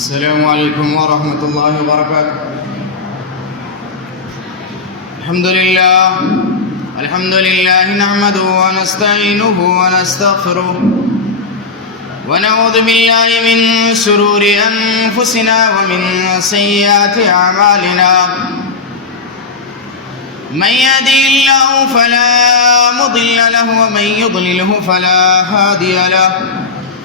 السلام عليكم ورحمة الله وبركاته. الحمد لله نحمده ونستعينه ونستغفره ونعوذ بالله من شرور أنفسنا ومن سيئات أعمالنا. من يهده الله فلا مضل له ومن يضلله فلا هادي له.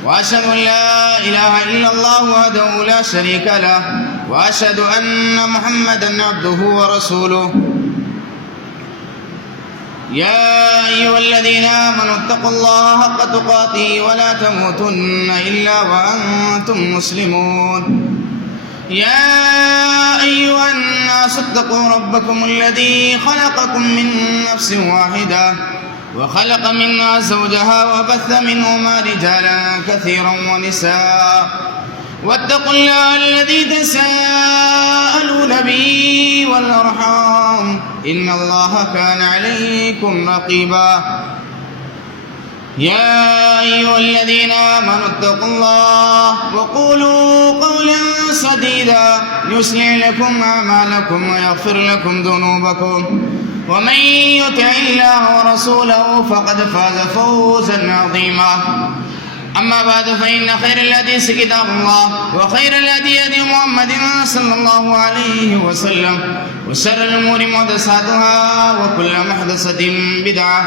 وأشهد أن لا إله إلا الله وحده لا شريك له وأشهد أن محمدا عبده ورسوله. يا أيها الذين آمنوا اتقوا الله حق تقاته ولا تموتن إلا وأنتم مسلمون. يا أيها الناس اتقوا ربكم الذي خلقكم من نفس واحدة وخلق منها زوجها وبث منهما رجالا كثيرا ونساء واتقوا الله الذي تساءلون به والأرحام إن الله كان عليكم رقيبا. يا أيها الذين آمنوا اتقوا الله وقولوا قولا سديدا يصلح لكم أعمالكم ويغفر لكم ذنوبكم ومن يطع الله ورسوله فقد فاز فوزا عظيما. أما بعد فإن خير الحديث كتاب الله وخير الهدي هدي محمد صلى الله عليه وسلم وشر الأمور محدثاتها وكل محدثة بدعة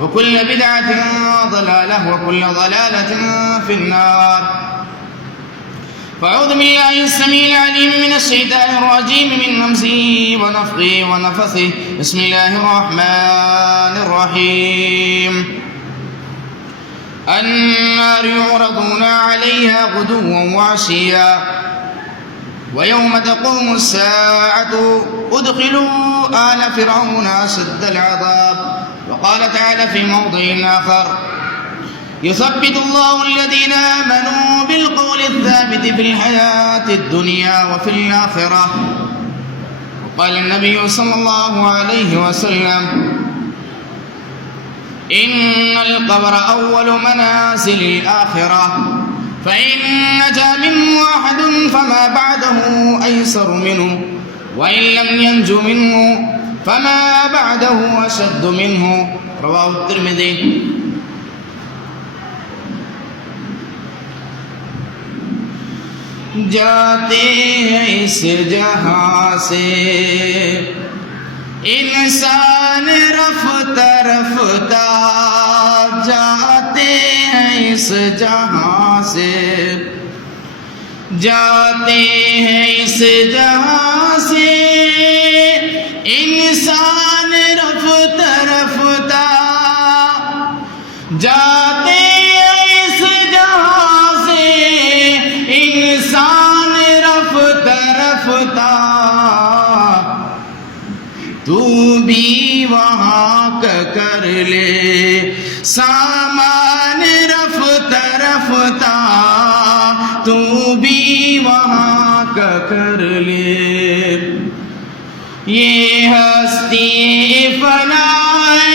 وكل بدعة ضلالة وكل ضلالة في النار. فأعوذ بالله السميع العليم من الشيطان الرجيم من همزه ونفخه ونفثه. بسم الله الرحمن الرحيم. النار يعرضون عليها غدوا وعشيا ويوم تقوم الساعة ادخلوا آل فرعون أشد العذاب. وقال تعالى في موضع آخر: يثبت الله الذين آمنوا بالقول الثابت في الحياة الدنيا وفي الآخرة. وقال النبي صلى الله عليه وسلم: إن القبر أول منازل الآخرة فإن نجا منه أحد فما بعده أيسر منه وإن لم ينج منه فما بعده أشد منه. رواه الترمذي. جاتے ہیں اس جہاں سے انسان رفتہ رفتہ، جاتے ہیں اس جہاں سے، جاتے ہیں اس جہاں سے انسان رفتہ رفتہ، جاتے ہیں اس جہاں سے انسان رفتہ رفتہ. تو بھی وہاں کا کر لے سامان رفتہ رفتہ، تو بھی وہاں کا کر لے. یہ ہستی فنا ہے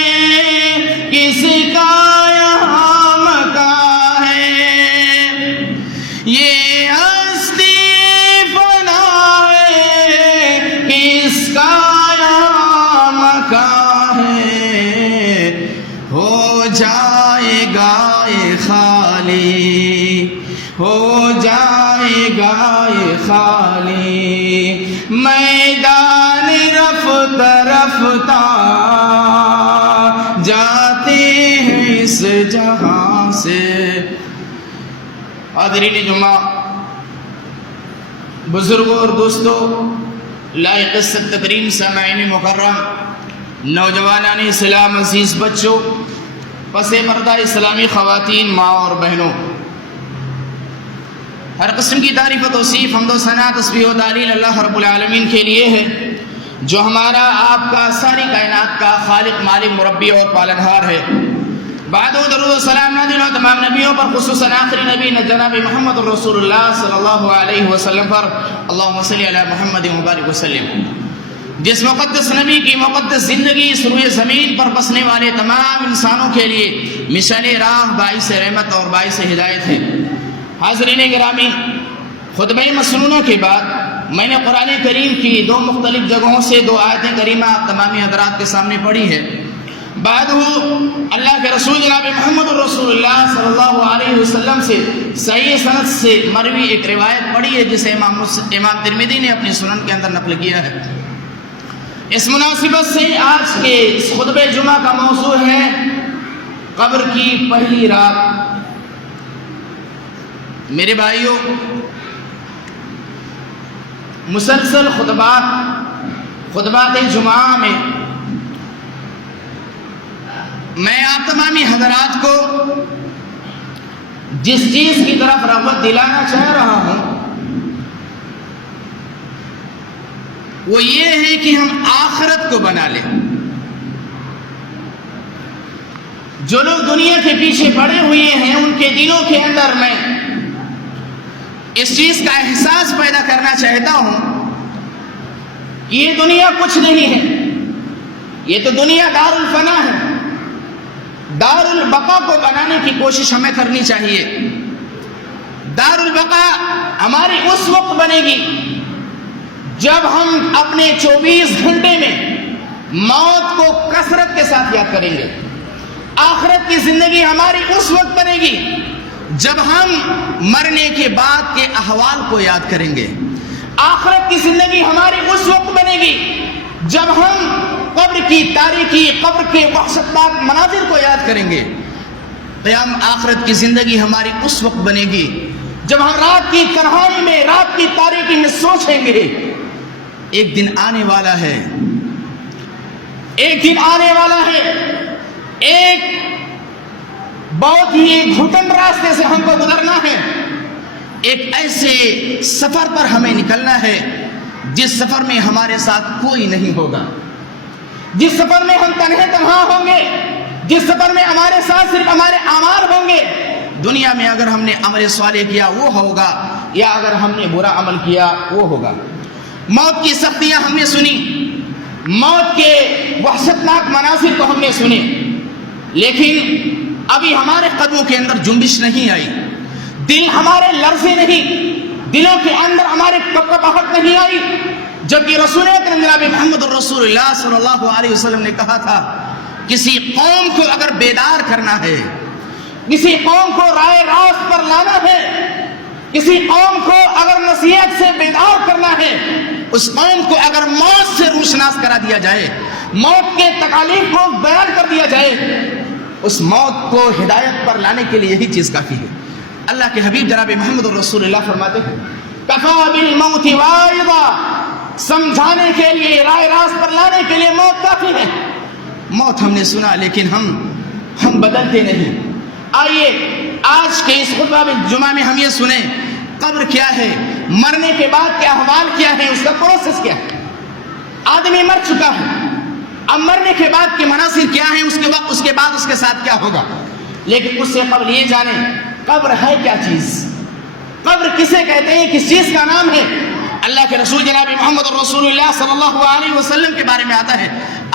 کس کا یہاں مکان ہے، یہ ہستی فنا ہے کس کا ہو جائے گا یہ خالی، ہو جائے گا یہ خالی. میدان رفتہ رفتہ جاتے ہیں اس جہاں سے. حاضرین جمعہ، بزرگوں اور دوستوں، لائق عزت تکریم سامعین مکرم، نوجوانان اسلام، عزیز بچوں، پس پردہ اسلامی خواتین، ماں اور بہنوں، ہر قسم کی تعریف و توصیف، حمد و ثنا، تسبیح و تعلیل اللہ رب العالمین کے لیے ہے، جو ہمارا آپ کا ساری کائنات کا خالق، مالک، مربی اور پالنہار ہے. بعد و درود و سلام نازل ہو تمام نبیوں پر، خصوصاً آخری نبی جناب محمد رسول اللہ صلی اللہ علیہ وسلم پر. اللہم صلی علی محمد مبارک وسلم. جس مقدس نبی کی مقدس زندگی اس روئے زمین پر بسنے والے تمام انسانوں کے لیے مثال راہ، باعث رحمت اور باعث ہدایت ہے. حاضرین گرامی، خطبہ مسنونہ کے بعد میں نے قرآن کریم کی 2 مختلف جگہوں سے 2 آیتیں کریمہ تمامی حضرات کے سامنے پڑھی ہے. بعد اللہ کے رسول جناب محمد رسول اللہ صلی اللہ علیہ وسلم سے صحیح سند سے مروی ایک روایت پڑھی ہے جسے امام ترمذی نے اپنی سنن کے اندر نقل کیا ہے. اس مناسبت سے آج کے اس خطبہ جمعہ کا موضوع ہے قبر کی پہلی رات. میرے بھائیوں، مسلسل خطبات جمعہ میں میں آپ تمامی حضرات کو جس چیز کی طرف رغبت دلانا چاہ رہا ہوں وہ یہ ہے کہ ہم آخرت کو بنا لیں. جو لوگ دنیا کے پیچھے پڑے ہوئے ہیں ان کے دلوں کے اندر میں اس چیز کا احساس پیدا کرنا چاہتا ہوں کہ یہ دنیا کچھ نہیں ہے، یہ تو دنیا دار الفنا ہے. دار البقا کو بنانے کی کوشش ہمیں کرنی چاہیے. دار البقا ہماری اس وقت بنے گی جب ہم اپنے 24 گھنٹے میں موت کو کثرت کے ساتھ یاد کریں گے. آخرت کی زندگی ہماری اس وقت بنے گی جب ہم مرنے کے بعد کے احوال کو یاد کریں گے. آخرت کی زندگی ہماری اس وقت بنے گی جب ہم قبر کی تاریکی، قبر کے وحشتناک مناظر کو یاد کریں گے. قیام آخرت کی زندگی ہماری اس وقت بنے گی جب ہم رات کی تنہائی میں، رات کی تاریکی میں سوچیں گے ایک دن آنے والا ہے، ایک دن آنے والا ہے، ایک بہت ہی گھٹن راستے سے ہم کو گزرنا ہے. ایک ایسے سفر پر ہمیں نکلنا ہے جس سفر میں ہمارے ساتھ کوئی نہیں ہوگا، جس سفر میں ہم تنہا ہوں گے، جس سفر میں ہمارے ساتھ صرف ہمارے اعمال ہوں گے. دنیا میں اگر ہم نے عمل صالح کیا وہ ہوگا، یا اگر ہم نے برا عمل کیا وہ ہوگا. موت کی سختیاں ہم نے سنی، موت کے وحشتناک مناظر کو ہم نے سنے، لیکن ابھی ہمارے قدموں کے اندر جنبش نہیں آئی، دل ہمارے لرزے نہیں، دلوں کے اندر ہمارے کپکپاہٹ نہیں آئی. جبکہ رسول اکرم جناب محمد رسول اللہ صلی اللہ علیہ وسلم نے کہا تھا کسی قوم کو اگر بیدار کرنا ہے، کسی قوم کو رائے راست پر لانا ہے، کسی قوم کو اگر نصیحت سے بیدار کرنا ہے، اس قوم کو اگر موت سے روشناس کرا دیا جائے، موت کے تکالیف کو بیان کر دیا جائے، اس موت کو ہدایت پر لانے کے لیے یہی چیز کافی ہے. اللہ کے حبیب جناب محمد رسول اللہ فرماتے ہیں کفا بالموت واعظا، سمجھانے کے لیے، رائے راست پر لانے کے لیے موت کافی ہے. موت ہم نے سنا لیکن ہم بدلتے نہیں. آئیے آج کے اس خطبہ جمعہ میں ہم یہ سنیں قبر کیا ہے، مرنے کے بعد کے احوال کیا ہے، اس کا پروسیس کیا ہے. آدمی مر چکا ہے، اب مرنے کے بعد کے مناظر کیا ہیں، اس کے بعد اس کے ساتھ کیا ہوگا. لیکن اس سے قبل یہ جانیں قبر ہے کیا چیز، قبر کسے کہتے ہیں، کس چیز کا نام ہے. اللہ کے رسول جناب محمد رسول اللہ صلی اللہ علیہ وسلم کے بارے میں آتا ہے،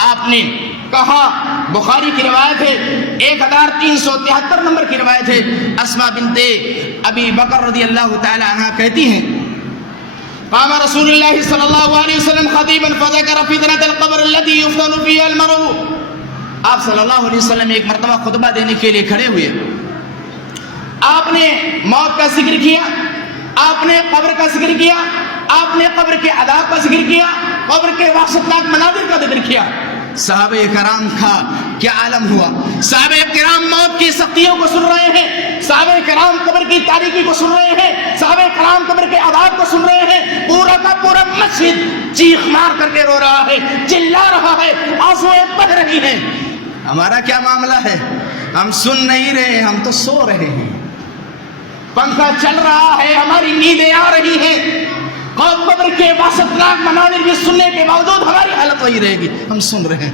آپ نے کہا، بخاری کی روایت ہے، 1373 نمبر کی روایت ہے، اسماء بنت ابی بکر رضی اللہ تعالی عنہ کہتی ہیں قام رسول اللہ صلی اللہ علیہ وسلم خطیبا فذکر فتنة القبر التي يفتن فيها المرء. آپ صلی اللہ علیہ وسلم ایک مرتبہ خطبہ دینے کے لیے کھڑے ہوئے، آپ نے موت کا ذکر کیا، آپ نے قبر کا ذکر کیا، آپ نے قبر کے عذاب کا ذکر کیا، قبر کے وحشتناک مناظر کا ذکر کیا. صحابہ کرام کا کیا عالم ہوا. صحابہ کرام موت کی سختیوں کو سن رہے ہیں، صحابہ کرام قبر کی تاریکی کو سن رہے ہیں، صحابہ کرام قبر کے عذاب کو سن رہے ہیں. پورا کا پورا مسجد چیخ مار کر کے رو رہا ہے، چلا رہا ہے، آنسویں بہہ رہی ہیں. ہمارا کیا معاملہ ہے؟ ہم سن نہیں رہے، ہم تو سو رہے ہیں. پنکھا چل رہا ہے، ہماری نیندیں آ رہی ہیں. قبر کے وحشتناک مناظر کے سننے کے باوجود ہماری حالت وہی رہے گی، ہم سن رہے ہیں.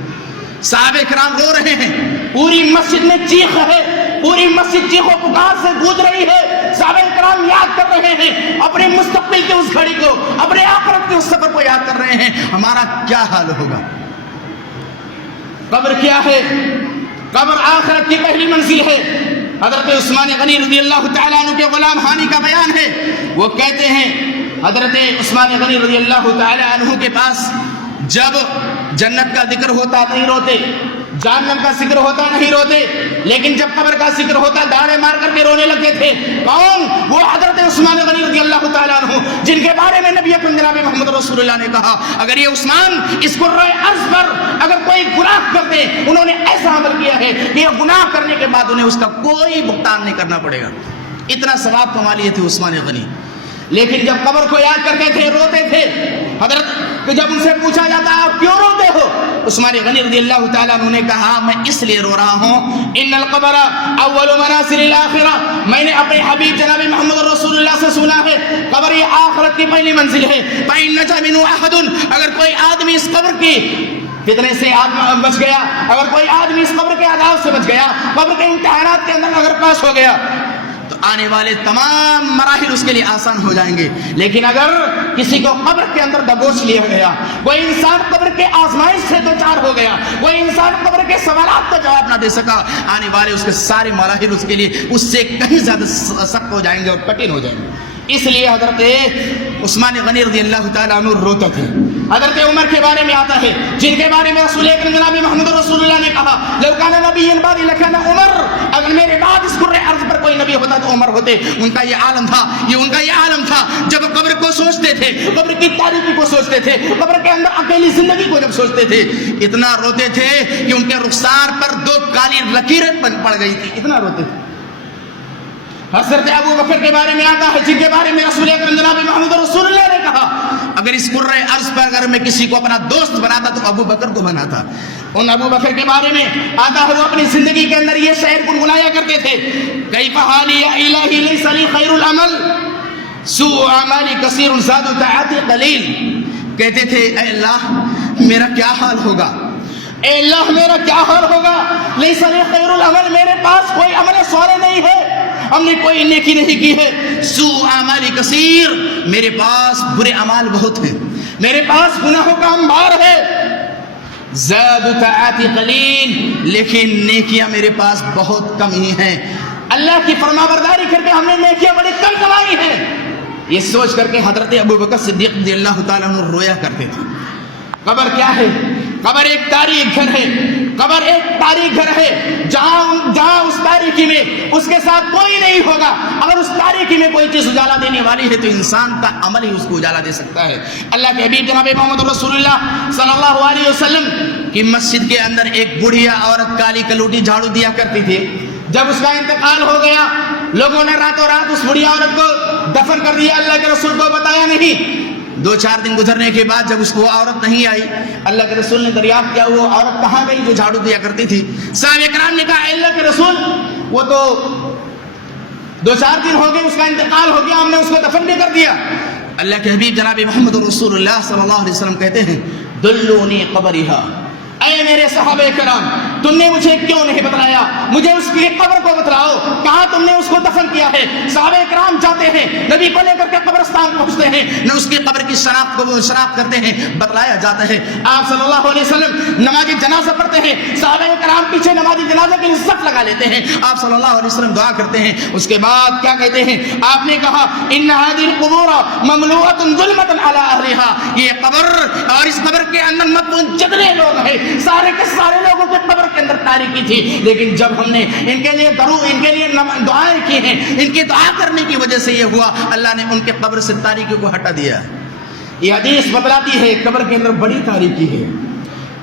صحابہ کرام رو رہے ہیں، پوری مسجد میں چیخ ہے، پوری مسجد چیخ و پکار سے گونج رہی ہے. صحابہ کرام یاد کر رہے ہیں اپنے مستقبل کی اس گھڑی کو، اپنے آخرت کے اس سفر کو یاد کر رہے ہیں. ہمارا کیا حال ہوگا؟ قبر کیا ہے؟ قبر آخرت کی پہلی منزل ہے. حضرت عثمان غنی رضی اللہ تعالیٰ عنہ کے غلام ہانی کا بیان ہے، وہ کہتے ہیں حضرت عثمان غنی رضی اللہ تعالیٰ عنہ کے پاس جب جنت کا ذکر ہوتا نہیں روتے، جہنم کا ذکر ہوتا نہیں روتے، لیکن جب قبر کا ذکر ہوتا داڑے مار کر کے رونے لگتے تھے۔ کون؟ وہ حضرت عثمان غنی رضی اللہ تعالیٰ عنہ، جن کے بارے میں نبی اکرم جناب محمد رسول اللہ نے کہا اگر یہ عثمان اس قرۂ ارض پر اگر کوئی گناہ کرتے، انہوں نے ایسا عمل کیا ہے کہ یہ گناہ کرنے کے بعد انہیں اس کا کوئی بھگتان نہیں کرنا پڑے گا، اتنا ثواب کما لیے تھے عثمان غنی۔ لیکن جب قبر کو یاد کرتے تھے روتے تھے۔ حضرت جب ان سے پوچھا جاتا آپ کیوں روتے ہو، عثمان غنی رضی اللہ تعالیٰ عنہ نے کہا میں اس لیے رو رہا ہوں ان القبر اول منازل الاخرہ، میں نے اپنے حبیب جناب محمد رسول اللہ سے سنا ہے قبر یہ آخرت کی پہلی منزل ہے۔ فإن نجا منه أحد، اگر کوئی آدمی اس قبر کی فتنے سے بچ گیا، اگر کوئی آدمی اس قبر کے عذاب سے بچ گیا، قبر کے امتحانات کے اندر اگر پاس ہو گیا تو آنے والے تمام مراحل اس کے لیے آسان ہو جائیں گے۔ لیکن اگر کسی کو قبر کے اندر دبوچ لیا گیا، کوئی انسان قبر کے آزمائش سے دوچار ہو گیا، کوئی انسان قبر کے سوالات کا جواب نہ دے سکا، آنے والے اس کے سارے مراحل اس کے لیے اس سے کہیں زیادہ سخت ہو جائیں گے اور کٹھن ہو جائیں گے۔ اس لیے حضرت عثمان غنی رضی اللہ تعالیٰ عنہ روتا تھے۔ حضرت عمر کے بارے میں آتا ہے، جن کے بارے میں رسول اکرم جناب محمد رسول اللہ نے کہا لو کان نبی بعدی لکان عمر، اگر میرے بعد اس کرۂ ارض پر کوئی نبی ہوتا تو عمر ہوتے۔ ان کا یہ عالم تھا، ان کا یہ عالم تھا جب قبر کو سوچتے تھے، قبر کی تاریکی کو سوچتے تھے، قبر کے اندر اکیلی زندگی کو جب سوچتے تھے، اتنا روتے تھے کہ ان کے رخسار پر 2 کالی لکیریں پڑ گئی تھی، اتنا روتے تھے۔ حضرت ابو بکر کے بارے میں آتا ہے، جن کے بارے میں رسول اکرم جناب محمد رسول اللہ نے کہا اگر اس کرۂ ارض پر اگر میں کسی کو اپنا دوست بناتا تو ابو بکر کو بناتا۔ ان ابو بکر کے بارے میں آتا ہے وہ اپنی زندگی کے اندر یہ شعر گنگنایا کرتے تھے کیف حالی یا الہی لیس لی خیر العمل سوء اعمالی کثیر زاد طاعتی قلیل، کہتے تھے اے اللہ میرا کیا حال ہوگا، اے اللہ میرا کیا حال ہوگا، لیس لی خیر العمل، میرے پاس کوئی عمل صالح نہیں ہے، ہم نے کوئی نیکی نہیں کی ہے، سوء اعمال کثیر، میرے پاس برے اعمال بہت ہیں، میرے پاس گناہوں کا انبار ہے، زاد طاعتی قلیل، لیکن نیکیاں میرے پاس بہت کم ہی ہیں، اللہ کی فرما برداری کر کے ہم نے نیکیاں بڑی کم کمائی ہیں۔ یہ سوچ کر کے حضرت ابو بکر صدیق رضی اللہ تعالیٰ عنہ رویا کرتے تھے۔ قبر کیا ہے؟ قبر ایک تاریخ گھر ہے، قبر ایک تاریخ گھر ہے جہاں اس تاریخی میں اس کے ساتھ کوئی نہیں ہوگا۔ اگر اس تاریخی میں کوئی چیز اجالا دینے والی ہے تو انسان کا عمل ہی اس کو اجالا دے سکتا ہے۔ اللہ کے حبیب جناب محمد رسول اللہ صلی اللہ علیہ وسلم کی مسجد کے اندر ایک بڑھیا عورت کالی کلوٹی جھاڑو دیا کرتی تھی۔ جب اس کا انتقال ہو گیا لوگوں نے راتوں رات اس بڑھیا عورت کو دفن کر دیا، اللہ کے رسول کو بتایا نہیں۔ 2-4 دن گزرنے کے بعد جب اس کو عورت نہیں آئی، اللہ کے رسول نے دریافت کیا وہ عورت کہاں گئی جو جھاڑو دیا کرتی تھی؟ صحابہ کرام نے کہا اے اللہ کے رسول وہ تو 2-4 دن ہو گئے اس کا انتقال ہو گیا، ہم نے اس کو دفن بھی کر دیا۔ اللہ کے حبیب جناب محمد رسول اللہ صلی اللہ علیہ وسلم کہتے ہیں دلونی قبرہا، اے میرے صحابہ کرام تم نے مجھے کیوں نہیں بتلایا، مجھے اس کی قبر کو بتلاؤ، کہاں تم نے اس کو دفن کیا ہے۔ صحابہ کرام جاتے ہیں نبی کو لے کر کے قبرستان پہنچتے ہیں، نہ اس کی قبر کی شناخت کرتے ہیں، بتلایا جاتا ہے۔ آپ صلی اللہ علیہ وسلم نماز جنازہ پڑھتے ہیں، صحابہ کرام پیچھے نماز جنازہ کے لیے صف لگا لیتے ہیں، آپ صلی اللہ علیہ وسلم دعا کرتے ہیں۔ اس کے بعد کیا کہتے ہیں؟ آپ نے کہا ان هذه القبور مملوءۃ ظلمۃ علی اہلها، یہ قبر اور اس قبر کے اندر مدفون جتنے لوگ ہیں سارے کے سارے لوگوں کے قبر کے اندر تاریکی تھی، لیکن جب ہم نے ان کے لیے دعائیں کی ہیں، ان کی دعا کرنے کی وجہ سے یہ ہوا، اللہ نے ان کے قبر سے تاریکی کو ہٹا دیا۔ یہ حدیث بتلاتی ہے قبر کے اندر بڑی تاریکی ہے،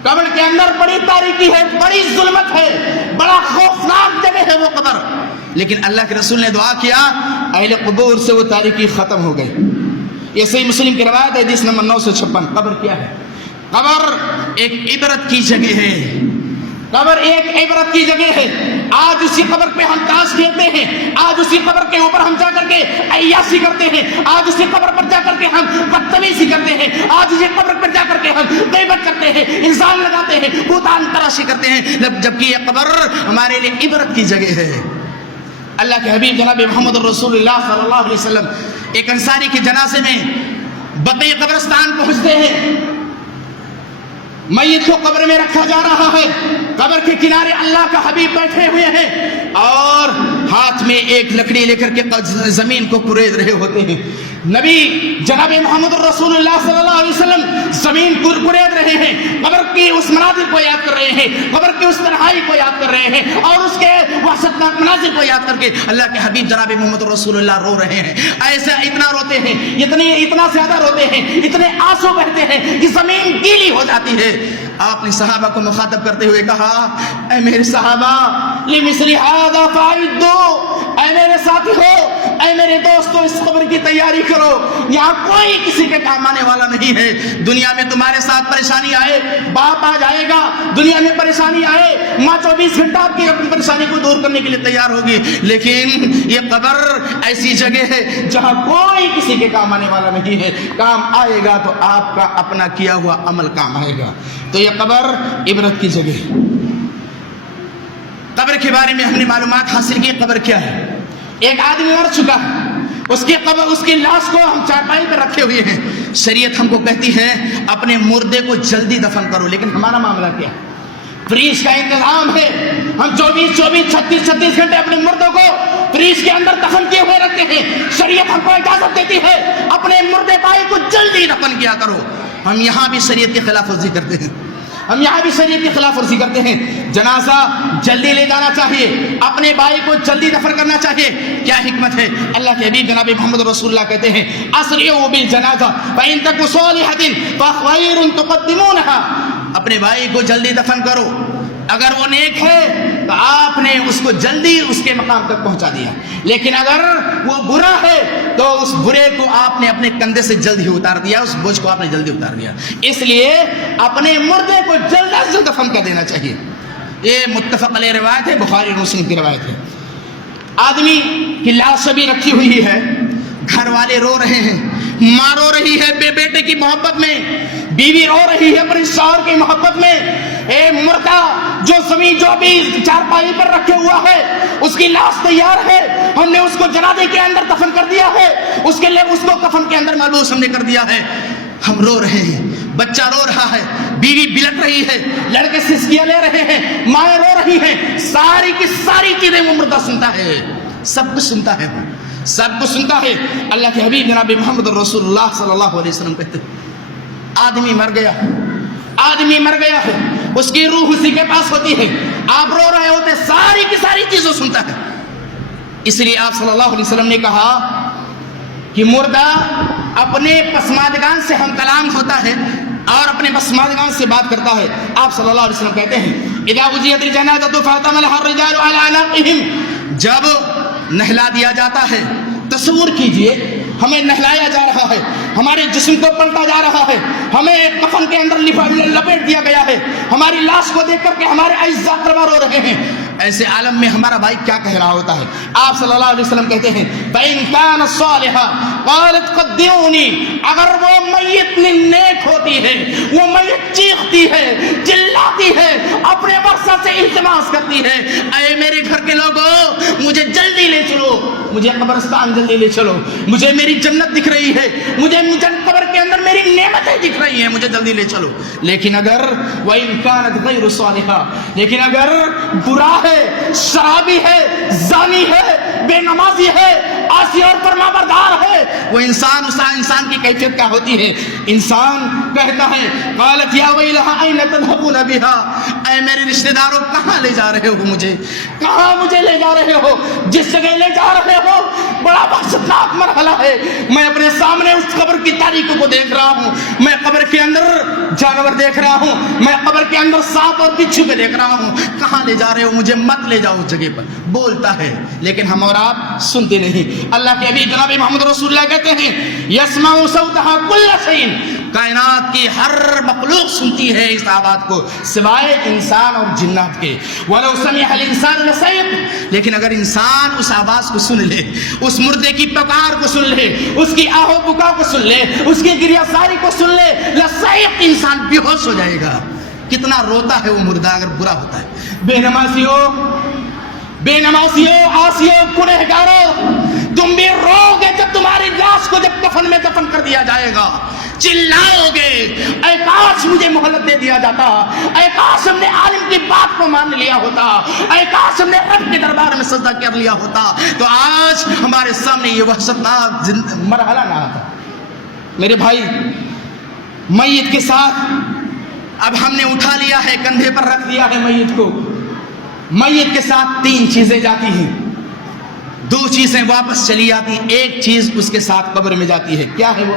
قبر کے اندر بڑی تاریکی ہے، بڑی ظلمت ہے، بڑا خوفناک جگہ ہے وہ قبر، لیکن اللہ کے رسول نے دعا کیا اہل قبور سے وہ تاریکی ختم ہو گئی۔ یہ صحیح مسلم کی روایت ہے حدیث نمبر 956۔ قبر کیا ہے؟ قبر ایک عبرت کی جگہ ہے، قبر ایک عبرت کی جگہ ہے۔ آج اسی قبر پہ ہم تاش کھیلتے ہیں، آج اسی قبر کے اوپر ہم جا کر کے عیاشی کرتے ہیں، آج اسی قبر پر جا کر کے ہم بدتمیزی کرتے ہیں، آج اسی قبر پر جا کر کے ہم غیبت کرتے ہیں، الزام لگاتے ہیں، بہتان تراشی کرتے ہیں، جبکہ یہ قبر ہمارے لیے عبرت کی جگہ ہے۔ اللہ کے حبیب جناب محمد رسول اللہ صلی اللہ علیہ وسلم ایک انصاری کے جنازے میں بقیع قبرستان پہنچتے ہیں، میت کو قبر میں رکھا جا رہا ہے، قبر کے کنارے اللہ کا حبیب بیٹھے ہوئے ہیں اور ہاتھ میں ایک لکڑی لے کر کے زمین کو کرید رہے ہوتے ہیں۔ نبی جناب محمد رسول اللہ صلی اللہ علیہ وسلم زمین کو کرید رہے ہیں، قبر کی اس مناظر کو یاد کر رہے ہیں، قبر کی اس تنہائی کو یاد کر رہے ہیں اور اس کے وحشتناک مناظر کو یاد کر کے اللہ کے حبیب جناب محمد رسول اللہ رو رہے ہیں۔ ایسا اتنا روتے ہیں، اتنا زیادہ روتے ہیں، اتنے آنسو بہتے ہیں کہ زمین گیلی ہو جاتی ہے۔ آپ نے صحابہ کو مخاطب کرتے ہوئے کہا، اے میرے صحابہ، لمثل ھذا فاعدوا، اے میرے ساتھی ہو، اے میرے دوستو، اس قبر کی تیاری کرو، یہاں کوئی کسی کے کام آنے والا نہیں ہے۔ دنیا میں تمہارے ساتھ پریشانی آئے، باپ آ جائے گا، دنیا میں پریشانی آئے، ماں 24 گھنٹہ آپ کی اپنی پریشانی کو دور کرنے کے لیے تیار ہوگی، لیکن یہ قبر ایسی جگہ ہے جہاں کوئی کسی کے کام آنے والا نہیں ہے۔ کام آئے گا تو آپ کا اپنا کیا ہوا عمل کام آئے گا۔ تو یہ قبر عبرت کی جگہ ہے۔ قبر کے بارے میں ہم نے معلومات حاصل کی۔ قبر کیا ہے؟ ایک آدمی مر چکا ہے، اس کی لاش کو ہم چارپائی پہ رکھے ہوئے ہیں، شریعت ہم کو کہتی ہے اپنے مردے کو جلدی دفن کرو، لیکن ہمارا معاملہ کیا ہے؟ فریج کا انتظام ہے، ہم 36 گھنٹے اپنے مردوں کو فریج کے اندر دفن کیے ہوئے رکھتے ہیں۔ شریعت ہم کو اجازت دیتی ہے اپنے مردے بھائی کو جلدی دفن کیا کرو، ہم یہاں بھی شریعت کی خلاف ورزی کرتے ہیں، ہم یہاں بھی شریعت کی خلاف ورزی کرتے ہیں۔ جنازہ جلدی لے جانا چاہیے، اپنے بھائی کو جلدی دفن کرنا چاہیے، کیا حکمت ہے؟ اللہ کے حبیب جناب محمد رسول اللہ کہتے ہیں، اسرعوا بالجنازہ فإن تک صالحة فخير تقدمونها، اپنے بھائی کو جلدی دفن کرو، اگر وہ نیک ہے تو آپ نے اس کو جلدی اس کے مقام تک پہنچا دیا، لیکن اگر وہ برا ہے تو اس برے کو آپ نے اپنے کندھے سے جلد ہی اتار دیا، اس بوجھ کو آپ نے جلدی اتار دیا۔ اس لیے اپنے مردے کو جلد از جلد دفن کر دینا چاہیے۔ یہ متفق علیہ روایت ہے، بخاری اور مسلم کی روایت ہے۔ آدمی کی لاش ابھی رکھی ہوئی ہے، گھر والے رو رہے ہیں، ماں رو رہی ہے بیٹے کی محبت میں، بیوی رو رہی ہے اپنے شوہر کی محبت میں، اے مردہ جو زمین جو بھی چارپائی پر رکھے ہوا ہے اس کی لاش تیار ہے، ہم نے اس کو جنازے کے اندر دفن کر دیا ہے، اس کے لیے اس کو کفن کے اندر ملبوس ہم نے کر دیا ہے، ہم رو رہے ہیں، بچہ رو رہا ہے، بیوی بلک رہی ہے، لڑکے سسکیاں لے رہے ہیں، مائیں رو رہی ہیں، ساری کی ساری چیزیں وہ مردہ سنتا ہے، سب کچھ سنتا ہے، سب کچھ سنتا ہے۔ اللہ کے حبیب جناب محمد رسول اللہ صلی اللہ علیہ وسلم کہتے ہیں، آدمی مر گیا ہے، اس کی روح اسی کے پاس ہوتی ہے، آپ رو رہے ہوتے، ساری کی ساری چیزیں سنتا ہے۔ اس لیے آپ صلی اللہ علیہ وسلم نے کہا کہ مردہ اپنے پسماندگان سے ہم کلام ہوتا ہے اور اپنے پسماندگان سے بات کرتا ہے۔ آپ صلی اللہ علیہ وسلم کہتے ہیں، اذا اجیت الجنازۃ فاحتملها الرجال على اعناقهم، جب نہلا دیا جاتا ہے، تصور کیجئے ہمیں نہلایا جا رہا ہے، ہمارے جسم کو پلٹا جا رہا ہے، ہمیں کفن کے اندر لپیٹ دیا گیا ہے، ہماری لاش کو دیکھ کر کے ہمارے اعزاء اقربا رو رہے ہیں، ایسے عالم میں ہمارا بھائی کیا کہہ رہا ہوتا ہے؟ آپ صلی اللہ علیہ وسلم کہتے ہیں، فَإِن كَانَ صَالِحًا قَالَتْ قَدِّمُونِي، اگر وہ میت نیک ہوتی ہے، وہ میت چیختی ہے، چلاتی ہے، اپنے مقصد سے التماس کرتی ہے، اے میرے گھر کے لوگوں مجھے جلدی لے چلو، مجھے قبرستان جلدی لے چلو، مجھے میری جنت دکھ رہی ہے، مجھے قبر کے اندر میری نعمتیں دکھ رہی ہیں، مجھے جلدی لے چلو۔ لیکن اگر وَإِن كَانَتْ غَيْرُ صَالِحًا، لیکن اگر برا ہے، شرابی ہے، زانی ہے، بے نمازی ہے، عاصی اور فرمانبردار ہے، وہ انسان کی کیفیت کیا ہوتی ہے؟ انسان کہتا ہے، قالت یا ویلھا این تذهبون بها، اے میرے رشتہ داروں کہاں لے جا رہے ہو مجھے، کہاں مجھے لے جا رہے ہو، جس جگہ لے جا رہے ہو بڑا وحشتناک مرحلہ ہے، میں اپنے سامنے اس قبر کی تاریکی کو دیکھ رہا ہوں، میں قبر کے اندر جانور دیکھ رہا ہوں، میں قبر کے اندر سانپ اور بچھو کو دیکھ رہا ہوں، کہاں لے جا رہے ہو مجھے، مت لے جاؤ اس جگہ پر، بولتا ہے، لیکن ہم اور آپ سنتے نہیں۔ اللہ کے حبیب جناب محمد رسول اللہ کہتے ہیں، یسمع صوتها کل شیء، کائنات کی ہر مخلوق سنتی ہے اس آواز کو سوائے انسان اور جنات کے، وَلَوْ سَمِعَ الْإِنسَانُ لَصَيِّحَ، لیکن اگر انسان اس آواز کو سن لے، اس مردے کی پکار کو سن لے، اس کی آہ و بکا کو سن لے، اس کی گریہ ساری کو سن لے، لَصَيِّحَ، انسان بے ہوش ہو جائے گا۔ کتنا روتا ہے وہ مردہ اگر برا ہوتا ہے۔ بے نمازیوں، عاصیوں، گنہگاروں، تم بھی رو گے جب تمہاری لاش کو جب کفن میں دفن کر دیا جائے گا، چلاؤ گے اے کاش مجھے مہلت دے دیا جاتا، اے کاش ہم نے عالم کی بات کو مان لیا ہوتا، اے کاش ہم نے رب کے دربار میں سجدہ کر لیا ہوتا تو آج ہمارے سامنے یہ وحشتناک مرحلہ نہ آتا۔ میرے بھائی، میت کے ساتھ اب ہم نے اٹھا لیا ہے، کندھے پر رکھ دیا ہے میت کو، میت کے ساتھ 3 چیزیں جاتی ہیں، 2 چیزیں واپس چلی آتی ہیں، ایک چیز اس کے ساتھ قبر میں جاتی ہے۔ کیا ہے وہ؟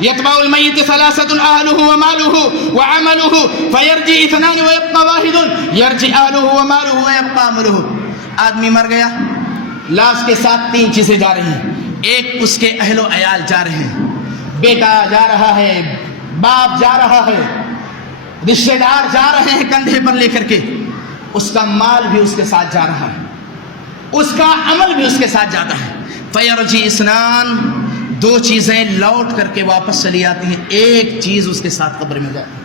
یتبع المیت 3 اہلہ ومالہ وعملہ فیرجع 2 ویبقى واحد یرجع اہلہ ومالہ ویبقى عملہ۔ آدمی مر گیا، لاش کے ساتھ 3 چیزیں جا رہی ہیں، ایک اس کے اہل و عیال جا رہے ہیں، بیٹا جا رہا ہے، باپ جا رہا ہے، رشتہ دار جا رہے ہیں کندھے پر لے کر کے، اس کا مال بھی اس کے ساتھ جا رہا ہے، اس کا عمل بھی اس کے ساتھ جاتا ہے۔ فیرجع 2 2 چیزیں لوٹ کر کے واپس چلی آتی ہیں، ایک چیز اس کے ساتھ قبر میں جاتی ہے۔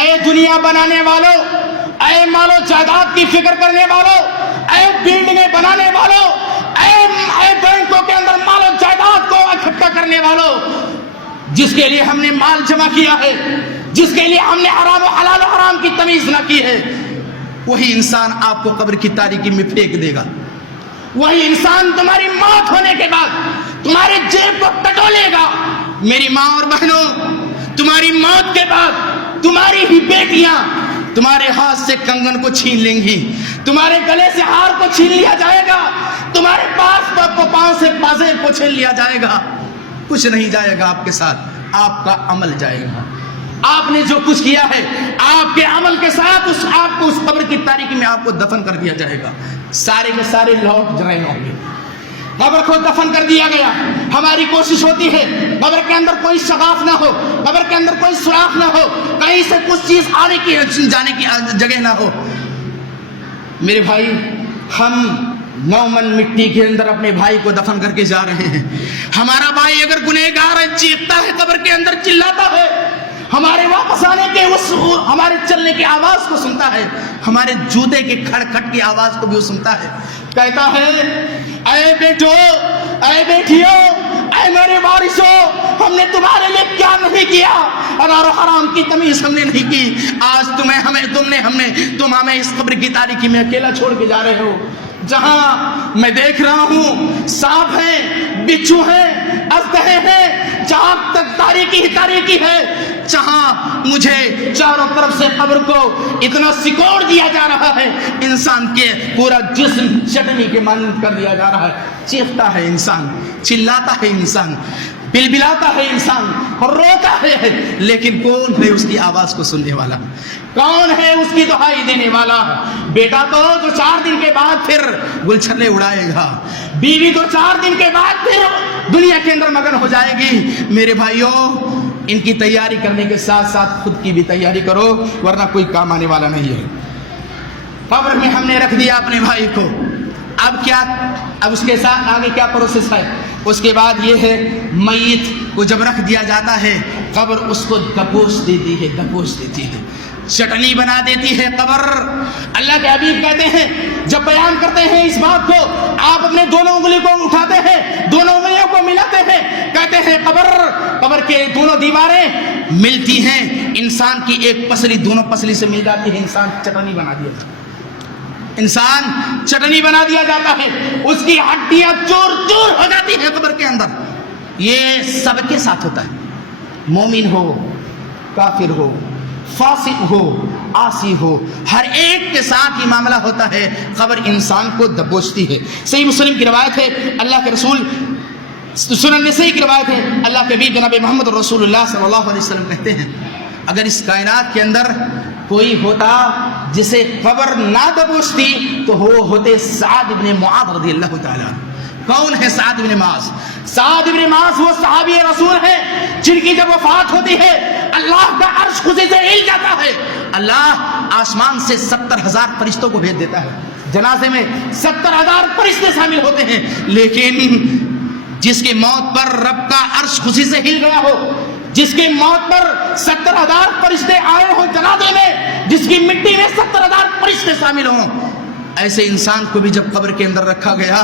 اے دنیا بنانے والوں، اے مال و جائیداد کی فکر کرنے والوں، اے بلڈنگیں بنانے والوں، اے بینکوں کے اندر مال و جائیداد کو اکٹھا کرنے والوں، جس کے لیے ہم نے مال جمع کیا ہے، جس کے لیے ہم نے حرام و حلال و حرام کی تمیز نہ کی ہے، وہی انسان آپ کو قبر کی تاریکی میں پھینک دے گا۔ وہی انسان تمہاری موت ہونے کے بعد تمہارے جیب کو ٹٹولے گا۔ میری ماں اور بہنوں، تمہاری موت کے بعد تمہاری ہی بیٹیاں تمہارے ہاتھ سے کنگن کو چھین لیں گی، تمہارے گلے سے ہار کو چھین لیا جائے گا، تمہارے پاس کو پاؤں سے بازے کو چھین لیا جائے گا۔ کچھ نہیں جائے گا آپ کے ساتھ، آپ کا عمل جائے گا۔ آپ نے جو کچھ کیا ہے آپ کے عمل کے ساتھ آپ کو اس قبر کی تاریکی میں آپ کو دفن کر دیا جائے گا۔ سارے کے سارے لوٹ رہے ہوں گے۔ قبر کو دفن کر دیا گیا، ہماری کوشش ہوتی ہے قبر کے اندر کوئی شگاف نہ ہو، قبر کے اندر کوئی سوراخ نہ ہو، کہیں سے کچھ چیز آنے کی جانے کی جگہ نہ ہو۔ میرے بھائی، ہم 9 من مٹی کے اندر اپنے بھائی کو دفن کر کے جا رہے ہیں۔ ہمارا بھائی اگر گنہگار ہے، چیختا ہے قبر کے اندر، چلاتا ہے، ہمارے واپس آنے کے ہمارے چلنے کی آواز کو سنتا ہے، ہمارے جوتے کے کھڑ کھٹ کی آواز کو بھی وہ سنتا ہے، کہتا ہے اے بیٹو، اے بیٹیوں، اے میرے وارثوں، ہم نے تمہارے لیے کیا نہیں کیا، حلال و حرام کی تمیز ہم نے نہیں کی، آج تم ہمیں اس قبر کی تاریکی میں اکیلا چھوڑ کے جا رہے ہو، جہاں میں دیکھ رہا ہوں سانپ ہیں، بچھو ہیں، اژدہے ہیں، جہاں تک تاریکی ہی تاریکی ہے، جہاں مجھے چاروں طرف سے قبر کو اتنا سکوڑ دیا جا رہا ہے، انسان کے پورا جسم چٹنی کے مانند کر دیا جا رہا ہے، چیختا ہے انسان، چلاتا ہے انسان، بلبلاتا ہے انسان، روتا ہے، لیکن کون ہے اس کی آواز کو سننے والا؟ کون ہے اس کی دہائی دینے والا؟ بیٹا تو 4 دن کے بعد پھر گلچھنے اڑائے گا، بیوی تو 4 دن کے بعد پھر دنیا کے اندر مگن ہو جائے گی۔ میرے بھائیوں، ان کی تیاری کرنے کے ساتھ ساتھ خود کی بھی تیاری کرو، ورنہ کوئی کام آنے والا نہیں ہے۔ قبر میں ہم نے رکھ دیا اپنے بھائی کو، اب اس کے ساتھ آگے کیا پروسیس ہے؟ اس کے بعد یہ ہے، میت کو جب رکھ دیا جاتا ہے قبر اس کو دبوچ دیتی ہے، چٹنی بنا دیتی ہے قبر۔ اللہ کے حبیب کہتے ہیں، جب بیان کرتے ہیں اس بات کو، آپ اپنے دونوں انگلی کو اٹھاتے ہیں، دونوں انگلیوں کو ملاتے ہیں، کہتے ہیں قبر کے دونوں دیواریں ملتی ہیں، انسان کی ایک پسلی دونوں پسلی سے مل جاتی ہے، انسان چٹنی بنا دیا جاتا ہے، اس کی ہڈیاں چور چور ہو جاتی ہیں قبر کے اندر۔ یہ سب کے ساتھ ہوتا ہے، مومن ہو، کافر ہو، فاسق ہو، عاصی ہو، ہر ایک کے ساتھ یہ معاملہ ہوتا ہے، قبر انسان کو دبوچتی ہے۔ صحیح مسلم کی روایت ہے، اللہ کے رسول، سنن نسائی کی روایت ہے، اللہ کے حبیب جناب محمد رسول اللہ صلی اللہ علیہ وسلم کہتے ہیں، اگر اس کائنات کے اندر کوئی ہوتا جسے قبر نہ دبوچتی تو وہ ہوتے سعد بن معاذ رضی اللہ تعالیٰ عنہ۔ کون ہے سعد بن معاذ؟ سعد بن معاذ وہ صحابی رسول ہیں جن کی جب وفات ہوتی ہے اللہ کا عرش خوشی سے ہل جاتا ہے، اللہ آسمان سے 70,000 فرشتوں کو بھیج دیتا ہے، جنازے میں 70,000 فرشتے شامل ہوتے ہیں، لیکن جس کی موت پر رب کا عرش خوشی سے ہل گیا ہو، جس کی موت پر 70,000 فرشتے آئے ہوں جنازے میں، جس کی مٹی میں 70,000 فرشتے شامل ہوں، ایسے انسان کو بھی جب قبر کے اندر رکھا گیا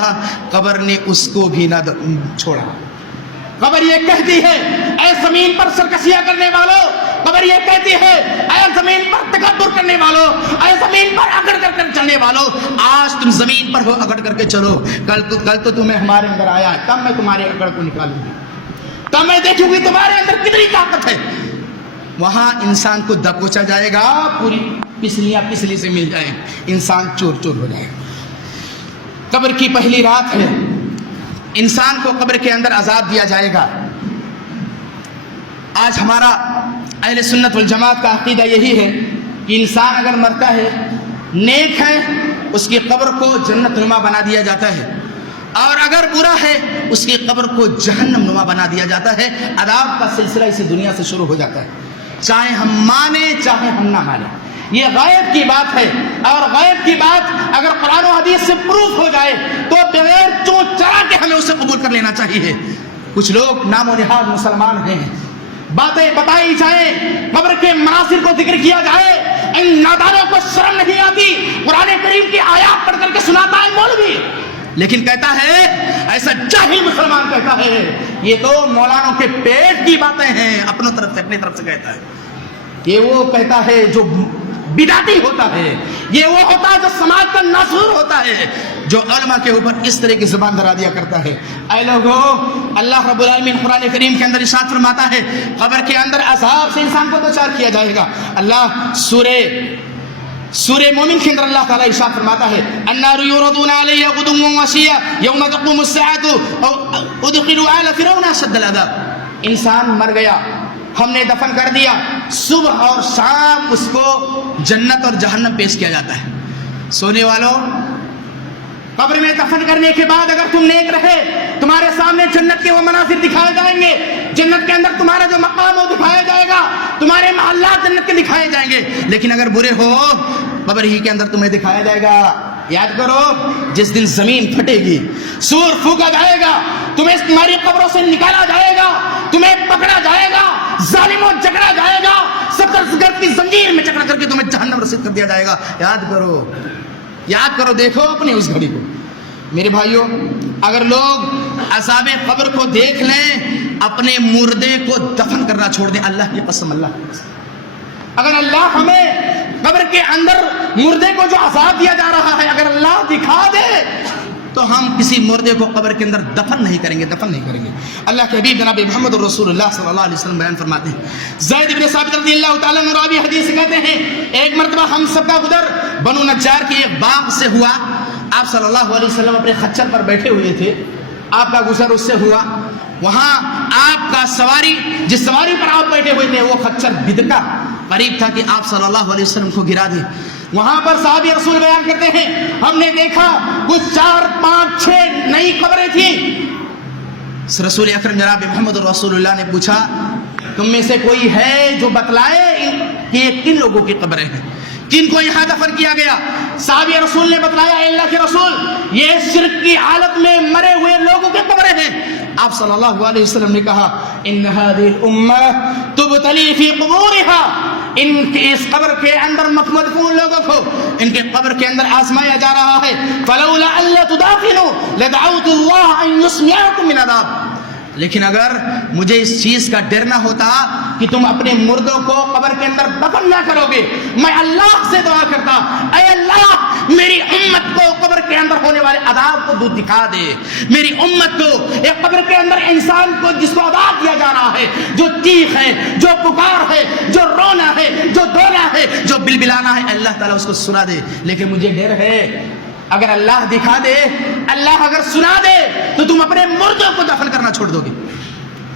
قبر نے اس کو بھی نہ چھوڑا. قبر یہ کہتی ہے اے زمین پر سرکشیاں کرنے والوں, قبر یہ کہتی ہے اے زمین پر تکبر کرنے والوں, اے زمین پر اکڑ کر چلنے والوں, آج تم زمین پر ہو اکڑ کر کے چلو, کل تو تمہیں ہمارے اندر آیا ہے, تب میں تمہارے اکڑ کو نکالوں گی, تب میں دیکھوں گی تمہارے اندر کتنی طاقت ہے. وہاں انسان کو دبوچا جائے گا, پوری پسلیاں پسلی سے مل جائیں, انسان چور چور ہو جائے. قبر کی پہلی رات ہے, انسان کو قبر کے اندر عذاب دیا جائے گا. آج ہمارا اہل سنت والجماعت کا عقیدہ یہی ہے کہ انسان اگر مرتا ہے نیک ہے اس کی قبر کو جنت نما بنا دیا جاتا ہے, اور اگر برا ہے اس کی قبر کو جہنم نما بنا دیا جاتا ہے. عذاب کا سلسلہ اسی دنیا سے شروع ہو جاتا ہے, چاہے ہم مانیں چاہے ہم نہ مانیں. یہ غیب کی بات ہے, اور غیب کی بات اگر قرآن و حدیث سے پروف ہو جائے تو بغیر چون چرا کے ہمیں اسے قبول کر لینا چاہیے. کچھ لوگ نام و نہاد مسلمان ہیں, باتیں بتائی جائیں, قبر کے مناظر کو ذکر کیا جائے, ان نادانوں کو شرم نہیں آتی. قرآن کریم کی آیات پڑھ کر کے سناتا ہے مولوی, لیکن کہتا ہے, ایسا جاہل مسلمان کہتا ہے یہ تو مولانوں کے پیٹ کی باتیں ہیں, اپنی طرف سے کہتا ہے. یہ وہ کہتا ہے جو بدعتی ہوتا ہے, یہ وہ ہوتا ہے جو سماج کا ناصور ہوتا ہے, جو علماء کے اوپر اس طرح کی زبان دھرا دیا کرتا ہے. اے لوگو, اللہ رب العالمین قرآن کریم کے اندر ارشاد فرماتا ہے قبر کے اندر عذاب سے انسان کو دوچار کیا جائے گا. اللہ سورہ مومن کے اندر اللہ تعالیٰ ارشاد فرماتا ہے النار یعرضون علیہا غدوا وعشیا یوم تقوم الساعة ادخلوا آل فرعون اشد العذاب. انسان مر گیا, ہم نے دفن کر دیا, صبح اور شام اس کو جنت اور جہنم پیش کیا جاتا ہے. سونے والوں, قبر میں دفن کرنے کے بعد اگر تم نیک رہے تمہارے سامنے جنت کے وہ مناظر دکھائے جائیں گے, جنت کے اندر تمہارا جو مقام وہ دکھایا جائے گا, تمہارے محلات جنت کے دکھائے جائیں گے. لیکن اگر برے ہو قبر ہی کے اندر تمہیں دکھایا جائے گا. یاد کرو, جس دن زمین پھٹے گی, سور پھونکا جائے گا, تمہیں تمہاری قبروں سے نکالا جائے گا, تمہیں پکڑا جائے گا, ظالموں جکڑا جائے گا, ستر کی زنجیر میں جکڑ کر کے تمہیں جہنم رسید کر دیا جائے گا. یاد کرو, دیکھو اپنی اس گھڑی کو. میرے بھائیوں, اگر لوگ عذاب قبر کو دیکھ لیں, اپنے مردے کو دفن کرنا چھوڑ دیں. اللہ کی قسم, اللہ کی قسم, اگر اللہ ہمیں قبر کے اندر مردے کو جو عذاب دیا جا رہا ہے اگر اللہ دکھا دے تو ہم کسی مردے کو قبر کے اندر دفن نہیں کریں گے. اللہ کے حبیب جناب محمد رسول اللہ صلی اللہ علیہ وسلم بیان فرماتے ہیں, زید بن ثابت رضی اللہ تعالیٰ عنہ راوی حدیث کہتے ہیں ایک مرتبہ ہم سب کا گزر بنو نجار کے ایک باغ سے ہوا. آپ صلی اللہ علیہ وسلم اپنے خچر پر بیٹھے ہوئے تھے, آپ کا گزر اس سے ہوا. وہاں آپ کا سواری, جس سواری پر آپ بیٹھے ہوئے تھے, وہ خچر بدکا قریب تھا کہ آپ صلی اللہ علیہ وسلم کو گرا دے. وہاں پر صحابی رسول بیان کرتے ہیں ہم نے دیکھا کچھ 4 5 6 نئی قبریں تھیں. رسول اکرم جناب محمد رسول اللہ نے پوچھا تم میں سے کوئی ہے جو بتلائے کہ یہ کن لوگوں کی قبریں ہیں, کن کو یہاں دفن کیا گیا؟ صحابی رسول نے بتلایا اے اللہ کے رسول, یہ شرک کی حالت میں مرے ہوئے لوگوں کے قبریں ہیں. آپ صلی اللہ علیہ وسلم نے کہا ان هذه الامه تبتلی فی قبورها, ان کی اس قبر کے اندر مدفون لوگوں کو ان کے قبر کے اندر آزمایا جا رہا ہے. فلولا الا تدافنوا لدعوت الله ان يسمعكم من عذاب. لیکن اگر مجھے اس چیز کا ڈر نہ ہوتا کہ تم اپنے مردوں کو قبر کے اندر دفن نہ کرو گے, میں اللہ سے دعا کرتا اے اللہ میری امت کو قبر کے اندر ہونے والے عذاب کو دور دکھا دے. میری امت کو ایک قبر کے اندر انسان کو جس کو عذاب دیا جا رہا ہے, جو چیخ ہے, جو پکار ہے, جو رونا ہے, جو دونا ہے, جو بلبلانا ہے, اللہ تعالیٰ اس کو سنا دے. لیکن مجھے ڈر ہے اگر اللہ دکھا دے, اللہ اگر سنا دے تو تم اپنے مردوں کو دفن کرنا چھوڑ دو گے.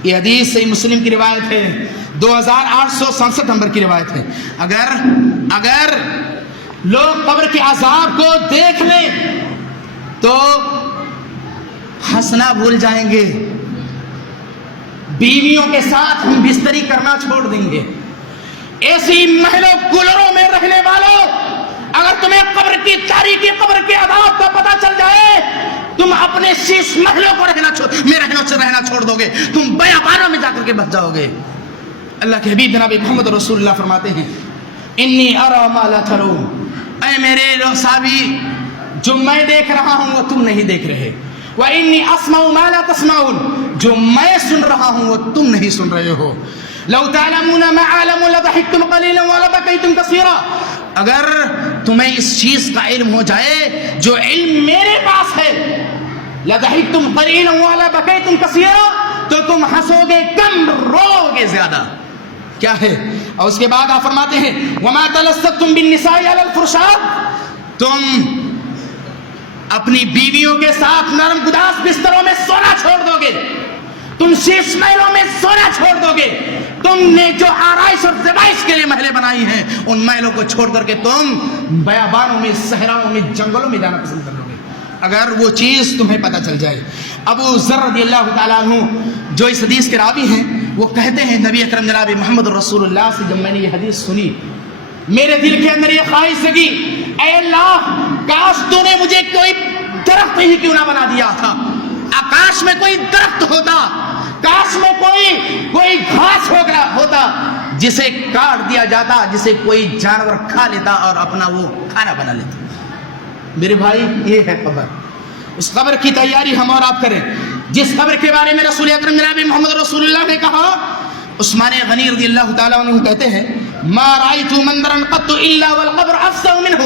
یہ حدیث صحیح مسلم کی روایت ہے, 2867 نمبر کی روایت ہے. اگر لوگ قبر کے عذاب کو دیکھ لیں تو ہنسنا بھول جائیں گے, بیویوں کے ساتھ ہم بستری کرنا چھوڑ دیں گے. ایسی محلوں کولروں میں رہنے والوں, اگر تمہیں قبر کی تاریکی, قبر کے عذاب کا پتہ چل جائے تم اپنے شیش محلوں کو رہنا چھوڑ دو گے, تم بیابانوں میں جا کر کے بچ جاؤ گے. اللہ کے حبیب جناب محمد رسول اللہ فرماتے ہیں انی ارى ما لا ترون. اے میرے صحابی, جو میں دیکھ رہا ہوں وہ تم نہیں دیکھ رہے، وَإِنِّي أَسْمَعُ مَا لَا تَسْمَعُونَ، جو میں سن رہا ہوں وہ تم نہیں سن رہے ہو. لَوْ تَعْلَمُونَ مَا أَعْلَمُ لَضَحِكْتُمْ قَلِيلًا وَلَبَكَيْتُمْ كَثِيرًا، اگر تمہیں اس چیز کا علم ہو جائے جو علم میرے پاس ہے، لَضَحِكْتُمْ قَلِيلًا وَلَبَكَيْتُمْ كَثِيرًا، تو تم ہنسو گے کم، رو گے زیادہ. کیا ہے؟ اور اس کے بعد آپ فرماتے ہیں وَمَا تَلَسَّتُمْ بِالنِّسَاءِ عَلَى الْفُرُشَاتِ، تم اپنی بیویوں کے ساتھ نرم گداز بستروں میں سونا چھوڑ دو گے، تم شیش محلوں میں سونا چھوڑ دو گے، تم نے جو آرائش اور زیبائش کے لیے محلیں بنائی ہیں ان محلوں کو چھوڑ کر کے تم بیابانوں میں، صحراؤں میں، جنگلوں میں جانا پسند کر لو گے اگر وہ چیز تمہیں پتہ چل جائے. ابو ذر رضی اللہ تعالیٰ عنہ جو اس حدیث کے راوی ہیں وہ کہتے ہیں نبی اکرم جناب محمد رسول اللہ سے جب میں نے یہ حدیث سنی میرے دل کے اندر یہ خواہش لگی، اے اللہ کاش تو نے مجھے کوئی درخت ہی کیوں نہ بنا دیا تھا، آکاش میں کوئی درخت ہوتا، کاش میں کوئی گھاس ہوتا جسے کاٹ دیا جاتا، جسے کوئی جانور کھا لیتا اور اپنا وہ کھانا بنا لیتا. میرے بھائی یہ ہے قبر. اس قبر کی تیاری ہم اور آپ کریں. جس قبر کے بارے میں رسول اکرم جناب محمد رسول اللہ نے کہا، عثمان غنی رضی اللہ تعالیٰ عنہ کہتے ہیں ما رأيت منظرا قط الا والقبر افظع منه،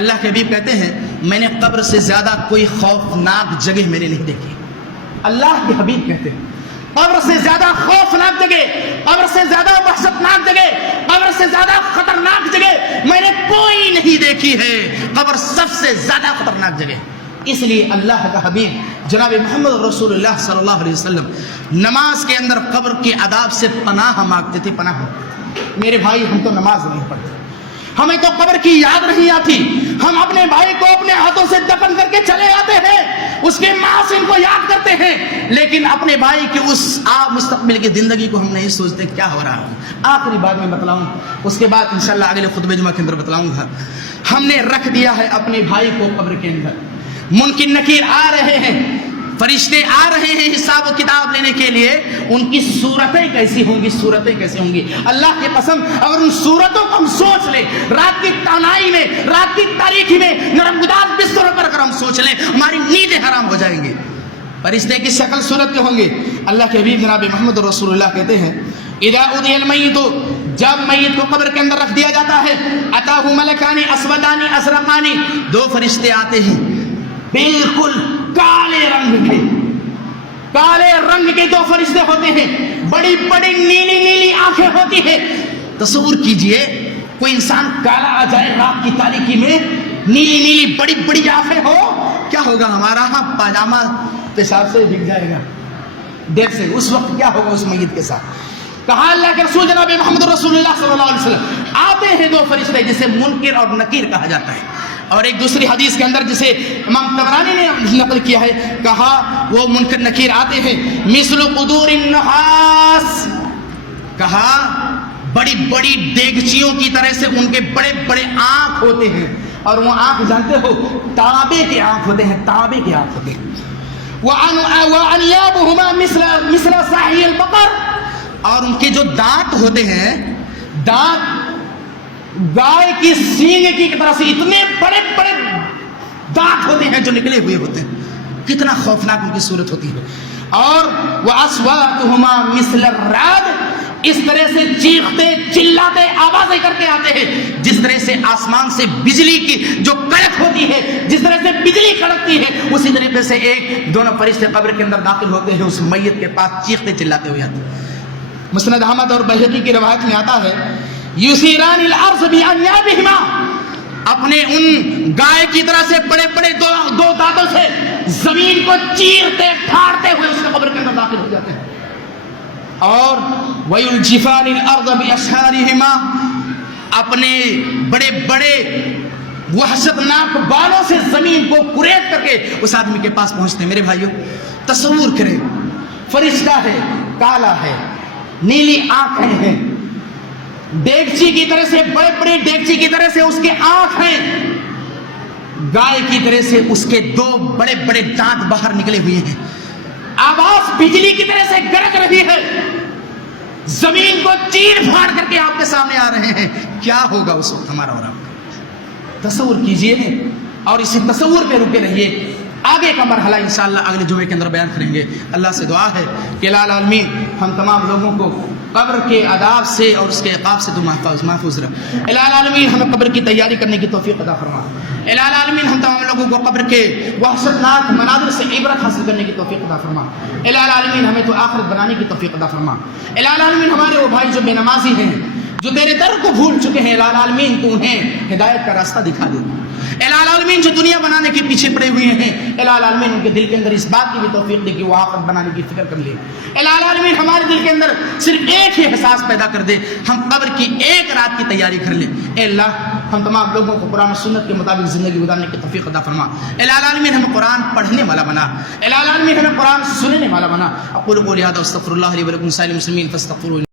اللہ کے حبیب کہتے ہیں میں نے قبر سے زیادہ کوئی خوفناک جگہ میں نے نہیں دیکھی. اللہ کے حبیب کہتے ہیں قبر سے زیادہ خوفناک جگہ، قبر سے زیادہ وحشتناک جگہ، قبر سے زیادہ خطرناک جگہ میں نے کوئی نہیں دیکھی ہے. قبر سب سے زیادہ خطرناک جگہ. اس لیے اللہ کا حبیب جناب محمد رسول اللہ صلی اللہ علیہ وسلم نماز کے اندر قبر کے عذاب سے پناہ مانگتے تھے، پناہ. میرے بھائی ہم تو نماز نہیں پڑھتے، ہمیں تو قبر کی یاد نہیں آتی، ہم اپنے بھائی کو اپنے ہاتھوں سے دفن کر کے چلے آتے ہیں، اس کے محاسن کو یاد کرتے ہیں، لیکن اپنے بھائی کی اس مستقبل کی زندگی کو ہم نہیں سوچتے کیا ہو رہا ہے. آخری بات میں بتلاؤں، اس کے بعد انشاءاللہ اگلے خطبہ جمعہ کے اندر بتلاؤں گا. ہم نے رکھ دیا ہے اپنے بھائی کو قبر کے اندر، منکر نکیر آ رہے ہیں، فرشتے آ رہے ہیں حساب و کتاب لینے کے لیے. ان کی صورتیں کیسی ہوں گی، صورتیں کیسی ہوں گی اللہ کی قسم اگر ان صورتوں کو ہم سوچ لیں، رات کی تنہائی میں، رات کی تاریکی میں نرم گداز بستروں پر اگر ہم سوچ لیں ہماری نیندیں حرام ہو جائیں گی. فرشتے کی شکل صورت کے ہوں گے. اللہ کے حبیب جناب محمد رسول اللہ کہتے ہیں اذا اودی المیت، جب میت کو قبر کے اندر رکھ دیا جاتا ہے، اتاہ ملکان اسودان ازرقان، دو فرشتے آتے ہیں بالکل کالے رنگ کے دو فرشتے ہوتے ہیں، بڑی بڑی نیلی نیلی آنکھیں ہوتی ہیں. تصور کیجئے کوئی انسان کالا آ جائے رات کی تاریکی میں، نیلی نیلی بڑی بڑی آنکھیں ہو، کیا ہوگا؟ ہمارا ہاں پاجامہ پیشاب سے بھگ جائے گا دیر سے. اس وقت کیا ہوگا اس میت کے ساتھ؟ کہا اللہ کے رسول جناب محمد رسول اللہ صلی اللہ علیہ وسلم آتے ہیں دو فرشتے جسے منکر اور نکیر کہا جاتا ہے. اور ایک دوسری حدیث کے اندر جسے امام طبرانی نے نقل کیا ہے، کہا وہ منکر نکیر آتے ہیں مثل قدور النحاس، کہا بڑی بڑی دیگچیوں کی طرح سے ان کے بڑے بڑے آنکھ ہوتے ہیں، اور وہ آنکھ جانتے ہو تانبے کے آنکھ ہوتے ہیں، تانبے کے آنکھ ہوتے ہیں. وَأَنْيَابُهُمَا مِثْلَ سَعْيِ الْبَقَرِ، اور ان کے جو دانت ہوتے ہیں، دانت گائے کی سینگ کی طرح سے اتنے بڑے بڑے دانت ہوتے ہیں جو نکلے ہوئے ہوتے ہیں. کتنا خوفناک ان کی صورت ہوتی ہے. اور وَأَصْوَاتُهُمَا مِثْلَ الرَّعْدِ، اس طرح سے چیختے چلاتے آوازیں کرتے آتے ہیں جس طرح سے آسمان سے بجلی کی جو کڑک ہوتی ہے، جس طرح سے بجلی کڑکتی ہے، اسی طریقے سے ایک دونوں فرشتے قبر کے اندر داخل ہوتے ہیں، اس میت کے پاس چیختے چلاتے ہوئے آتے ہیں. مسند احمد اور بہقی کی روایت میں آتا ہے یسیران الارض بانیابہما، اپنے ان گائے کی طرح سے بڑے بڑے دو دانتوں سے زمین کو چیرتے پھاڑتے ہوئے اس کے قبر کے اندر داخل ہو جاتے ہیں. اور وَيُلْجِفَانِ الْأَرْضَ بِأَشْحَارِهِمَا، اپنے بڑے بڑے وحشتناک بالوں سے زمین کو کریت کر کے اس آدمی کے پاس پہنچتے ہیں. میرے بھائیو تصور کریں، فرشتہ ہے، کالا ہے، نیلی آنکھیں ہیں، دیگچی کی طرح سے بڑے بڑے دیگچی کی طرح سے اس کے آنکھ ہیں، گائے کی طرح سے اس کے دو بڑے بڑے دانت باہر نکلے ہوئے ہیں، آواز بجلی کی طرح سے گرج رہی ہے، زمین کو چیر پھاڑ کر کے آپ کے سامنے آ رہے ہیں. کیا ہوگا اس وقت ہمارا اور آپ کا؟ تصور کیجئے. اور اسی تصور پہ رکے رہیے. آگے کا مرحلہ انشاءاللہ اگلے جمعے کے اندر بیان کریں گے. اللہ سے دعا ہے کہ الہ العالمین ہم تمام لوگوں کو قبر کے عذاب سے اور اس کے عقاب سے تو محفوظ رکھ. الہ العالمین ہمیں قبر کی تیاری کرنے کی توفیق عطا فرما. الہ العالمین ہم تمام لوگوں کو قبر کے وحشتناک مناظر سے عبرت حاصل کرنے کی توفیق عطا فرما. الہ العالمین ہمیں تو آخرت بنانے کی توفیق عطا فرما. الہ العالمین ہمارے وہ بھائی جو بے نمازی ہیں، جو تیرے در کو بھول چکے ہیں، الہ العالمین تو انہیں ہدایت کا راستہ دکھا دے. الہ العالمین جو دنیا بنانے کے پیچھے پڑے ہوئے ہیں، الہ العالمین ان کے دل کے اندر اس بات کی بھی توفیق دے کہ وہ آخرت بنانے کی فکر کر لے. الہ العالمین ہمارے دل کے اندر صرف ایک ہی احساس پیدا کر دے، ہم قبر کی ایک رات کی تیاری کر لیں. اے اللہ ہم تمام لوگوں کو قرآن و سنت کے مطابق زندگی گزارنے کی توفیق عطا فرما. الہ العالمین ہمیں قرآن پڑھنے والا بنا. الہ العالمین ہمیں قرآن سننے والا بنا. اقول قولی ھذا واستغفر اللہ لی ولکم سائر المسلمین فاستغفروہ.